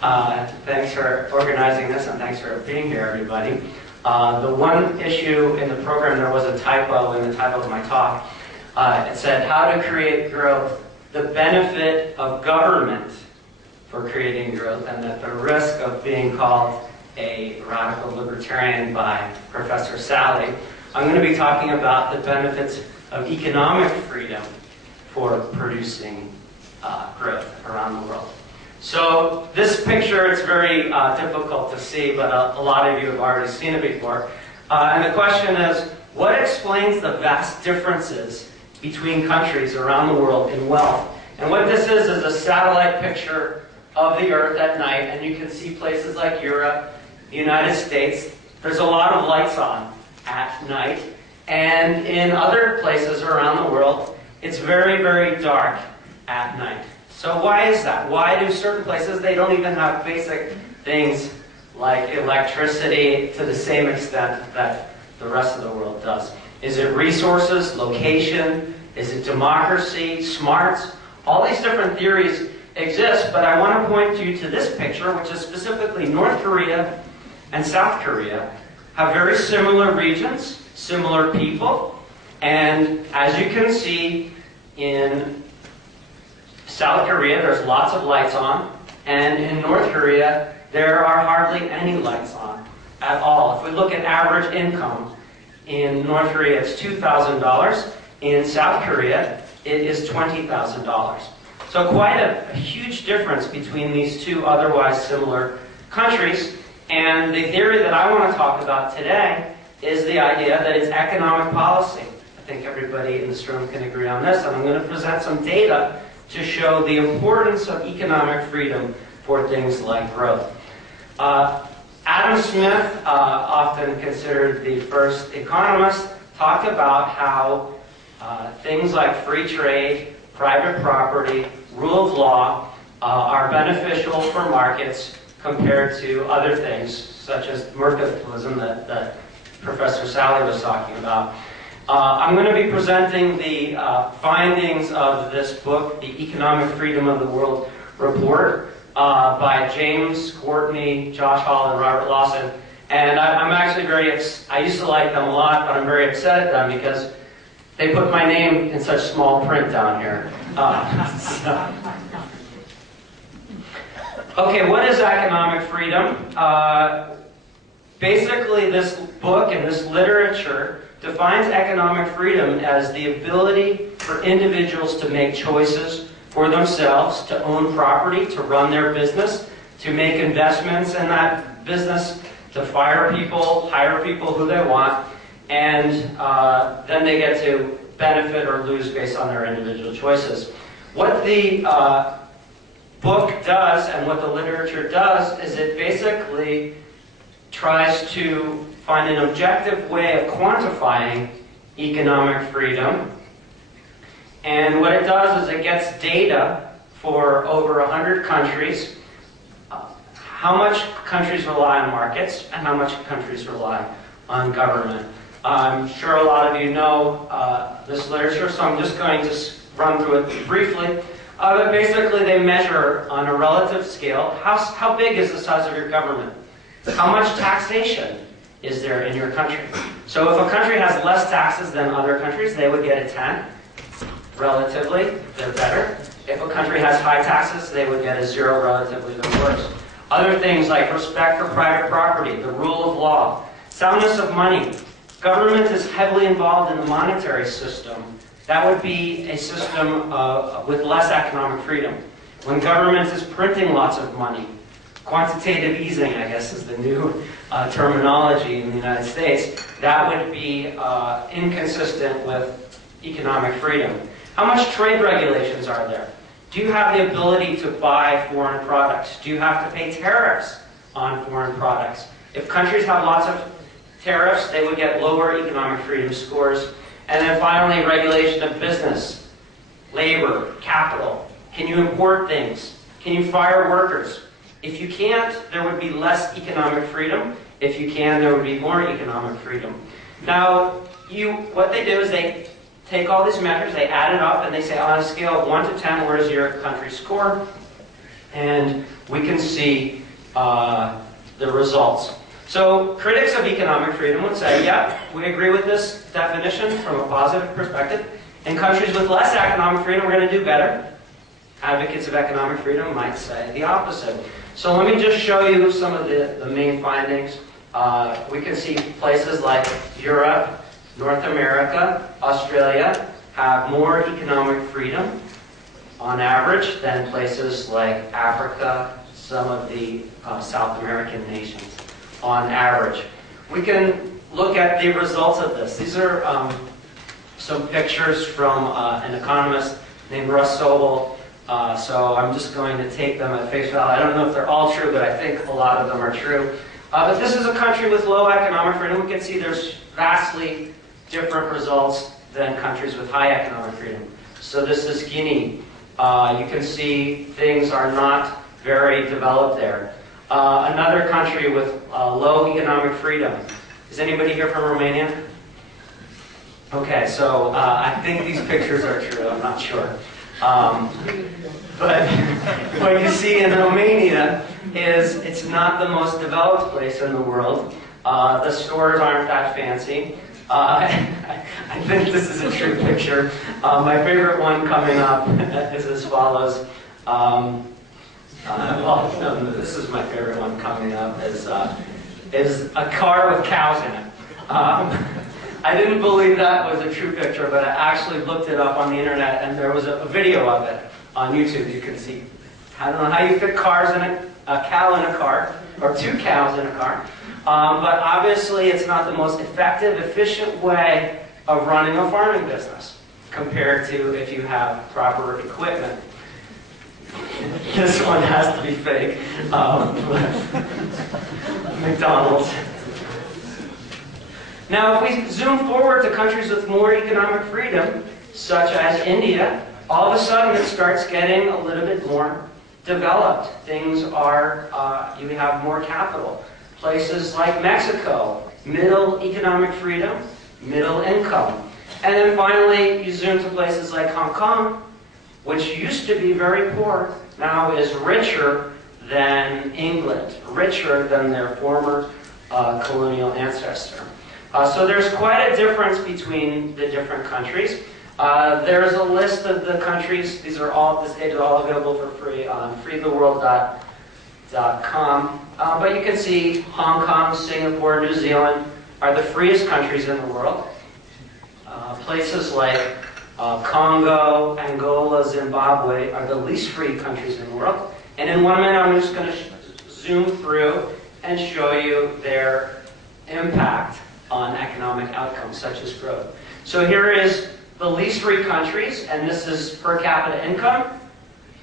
Thanks for organizing this, and thanks for being here, everybody. The one issue in the program, there was a typo in the title of my talk. It said, how to create growth, the benefit of government for creating growth, and at the risk of being called a radical libertarian by Professor Sally, I'm going to be talking about the benefits of economic freedom for producing growth around the world. So this picture, it's very difficult to see, but a lot of you have already seen it before. And the question is, what explains the vast differences between countries around the world in wealth? And what this is a satellite picture of the Earth at night, and you can see places like Europe, the United States. There's a lot of lights on at night. And in other places around the world, it's very, very dark at night. So why is that? Why do certain places, they don't even have basic things like electricity to the same extent that the rest of the world does? Is it resources, location? Is it democracy, smarts? All these different theories exist, but I want to point you to this picture, which is specifically North Korea and South Korea, have very similar regions, similar people, and as you can see, in South Korea, there's lots of lights on, and in North Korea, there are hardly any lights on at all. If we look at average income, in North Korea, it's $2,000. In South Korea, it is $20,000. So quite a huge difference between these two otherwise similar countries. And the theory that I want to talk about today is the idea that it's economic policy. I think everybody in this room can agree on this, and I'm going to present some data to show the importance of economic freedom for things like growth. Adam Smith, often considered the first economist, talked about how things like free trade, private property, rule of law are beneficial for markets compared to other things, such as mercantilism that Professor Sally was talking about. I'm going to be presenting the findings of this book, The Economic Freedom of the World Report, by James Courtney, Josh Hall, and Robert Lawson. And I'm actually I used to like them a lot, but I'm very upset at them because they put my name in such small print down here. Okay, what is economic freedom? Basically, this book and this literature defines economic freedom as the ability for individuals to make choices for themselves, to own property, to run their business, to make investments in that business, to fire people, hire people who they want, and then they get to benefit or lose based on their individual choices. What the book does and what the literature does is it basically tries to find an objective way of quantifying economic freedom. And what it does is it gets data for over 100 countries, how much countries rely on markets and how much countries rely on government. I'm sure a lot of you know this literature, so I'm just going to run through it briefly. But basically, they measure on a relative scale how big is the size of your government? How much taxation is there in your country? So if a country has less taxes than other countries, they would get a 10. Relatively, they're better. If a country has high taxes, they would get a 0. Relatively, they're worse. Other things like respect for private property, the rule of law, soundness of money. Government is heavily involved in the monetary system. That would be a system with less economic freedom. When government is printing lots of money, quantitative easing, I guess, is the new terminology in the United States, that would be inconsistent with economic freedom. How much trade regulations are there? Do you have the ability to buy foreign products? Do you have to pay tariffs on foreign products? If countries have lots of tariffs, they would get lower economic freedom scores. And then finally, regulation of business, labor, capital. Can you import things? Can you fire workers? If you can't, there would be less economic freedom. If you can, there would be more economic freedom. Now, what they do is they take all these measures, they add it up, and they say, on a scale of 1 to 10, where does your country score? And we can see the results. So critics of economic freedom would say, yeah, we agree with this definition from a positive perspective. In countries with less economic freedom, we're going to do better. Advocates of economic freedom might say the opposite. So let me just show you some of the main findings. We can see places like Europe, North America, Australia have more economic freedom on average than places like Africa, some of the South American nations on average. We can look at the results of this. These are some pictures from an economist named Russ Sobel. So I'm just going to take them at face value. I don't know if they're all true, but I think a lot of them are true. But this is a country with low economic freedom. We can see there's vastly different results than countries with high economic freedom. So this is Guinea. You can see things are not very developed there. Another country with low economic freedom. Is anybody here from Romania? Okay, so I think these pictures are true. I'm not sure. But what you see in Romania is it's not the most developed place in the world. The stores aren't that fancy. I think this is a true picture. My favorite one coming up is as follows. Well, no, this is my favorite one coming up is a car with cows in it. I didn't believe that was a true picture, but I actually looked it up on the internet, and there was a video of it on YouTube. You can see. I don't know how you fit cars in a cow in a car, or two cows in a car. But obviously, it's not the most effective, efficient way of running a farming business compared to if you have proper equipment. This one has to be fake. McDonald's. Now, if we zoom forward to countries with more economic freedom, such as India, all of a sudden it starts getting a little bit more developed. Things are, you have more capital. Places like Mexico, middle economic freedom, middle income. And then finally, you zoom to places like Hong Kong, which used to be very poor, now is richer than England, richer than their former colonial ancestor. So there's quite a difference between the different countries. There's a list of the countries. These are all, this data is all available for free on freetheworld.com. But you can see Hong Kong, Singapore, New Zealand are the freest countries in the world. Places like Congo, Angola, Zimbabwe are the least free countries in the world. And in 1 minute, I'm just going to zoom through and show you their impact on economic outcomes, such as growth. So here is the least free countries, and this is per capita income.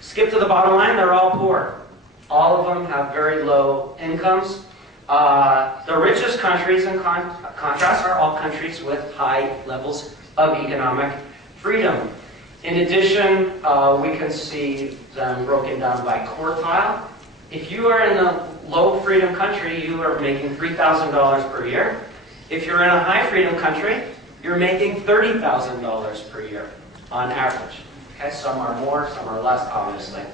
Skip to the bottom line, they're all poor. All of them have very low incomes. The richest countries, in contrast, are all countries with high levels of economic freedom. In addition, we can see them broken down by quartile. If you are in a low freedom country, you are making $3,000 per year. If you're in a high freedom country, you're making $30,000 per year on average. Okay, some are more, some are less, obviously.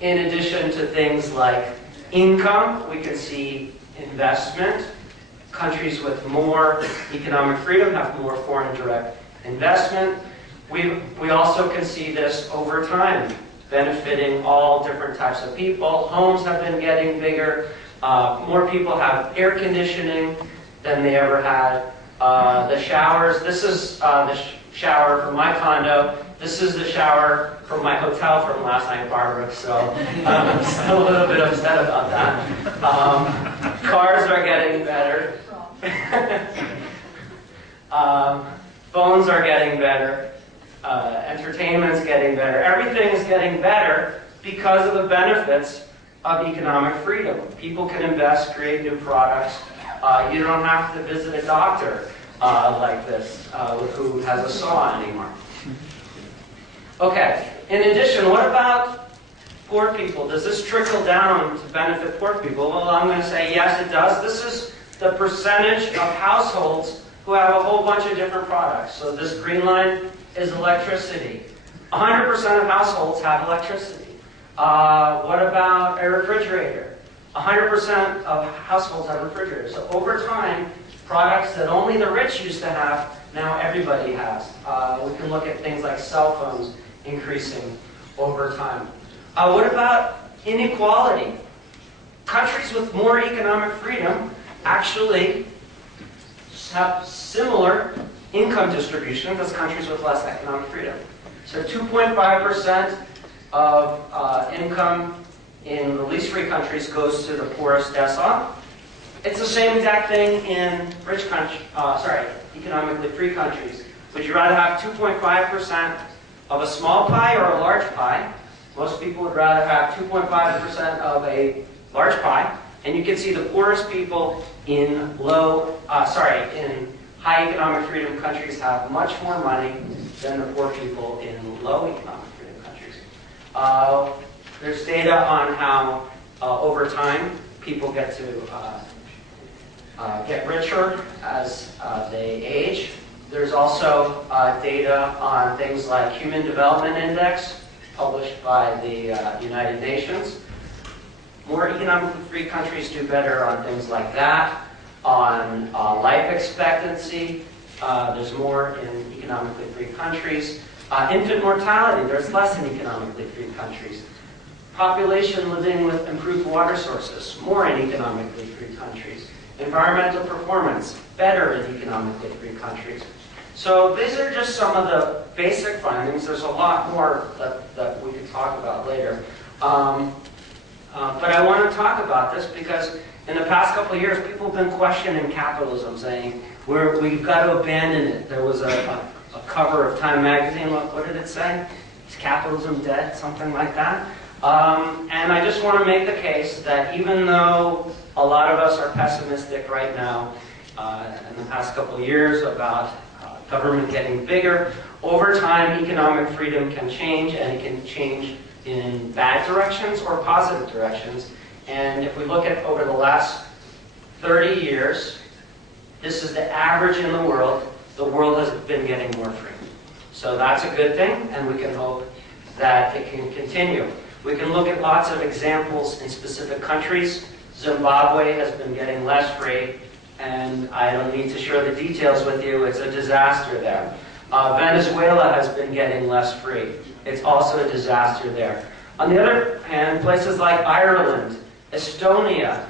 In addition to things like income, we can see investment. Countries with more economic freedom have more foreign direct investment. We also can see this over time, benefiting all different types of people. Homes have been getting bigger. More people have air conditioning than they ever had. The showers, this is the shower from my condo. This is the shower from my hotel from last night, Barbara, so I'm still a little bit upset about that. Cars are getting better. Phones are getting better. Entertainment's getting better. Everything is getting better because of the benefits of economic freedom. People can invest, create new products. You don't have to visit a doctor like this who has a saw anymore. Okay, in addition, what about poor people? Does this trickle down to benefit poor people? Well, I'm going to say yes, it does. This is the percentage of households who have a whole bunch of different products. So this green line is electricity. 100% of households have electricity. What about a refrigerator? 100% of households have refrigerators. So over time, products that only the rich used to have, now everybody has. We can look at things like cell phones increasing over time. What about inequality? Countries with more economic freedom actually have similar income distribution as countries with less economic freedom. So 2.5% of income in the least free countries goes to the poorest decile. It's the same exact thing in rich countries, economically free countries. Would you rather have 2.5% of a small pie or a large pie? Most people would rather have 2.5% of a large pie. And you can see the poorest people in in high economic freedom countries have much more money than the poor people in low economic freedom countries. There's data on how over time people get to get richer as they age. There's also data on things like Human Development Index, published by the United Nations. More economically free countries do better on things like that. On life expectancy, there's more in economically free countries. Infant mortality, there's less in economically free countries. Population living with improved water sources, more in economically free countries. Environmental performance, better in economically free countries. So these are just some of the basic findings. There's a lot more that we could talk about later. But I want to talk about this because in the past couple of years, people have been questioning capitalism, saying we've got to abandon it. There was a cover of Time magazine. What did it say? Is capitalism dead? Something like that. And I just want to make the case that even though a lot of us are pessimistic right now in the past couple of years about government getting bigger, over time economic freedom can change, and it can change in bad directions or positive directions. And if we look at over the last 30 years, this is the average in the world has been getting more free. So that's a good thing, and we can hope that it can continue. We can look at lots of examples in specific countries. Zimbabwe has been getting less free, and I don't need to share the details with you. It's a disaster there. Venezuela has been getting less free. It's also a disaster there. On the other hand, places like Ireland, Estonia,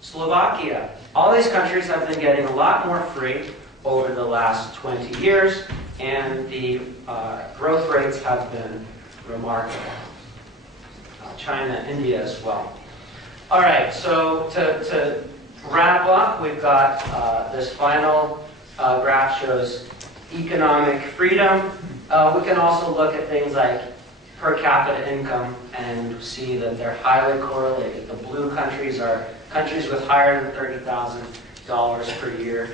Slovakia, all these countries have been getting a lot more free over the last 20 years, and the growth rates have been remarkable. China, India as well. All right, so to wrap up, we've got this final graph shows economic freedom. We can also look at things like per capita income and see that they're highly correlated. The blue countries are countries with higher than $30,000 per year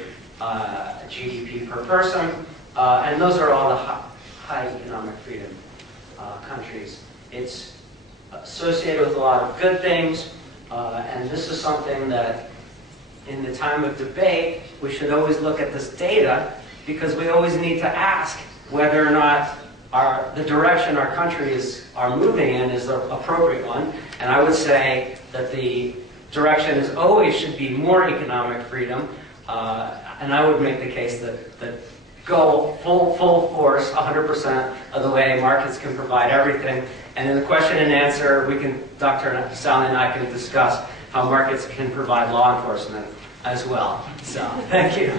GDP per person, and those are all the high economic freedom countries. It's associated with a lot of good things, and this is something that in the time of debate we should always look at this data, because we always need to ask whether or not the direction our countries are moving in is the appropriate one. And I would say that the direction is always should be more economic freedom, and I would make the case that go full force 100% of the way markets can provide everything. And in the question and answer, Dr. Sally and I can discuss how markets can provide law enforcement as well. So, thank you.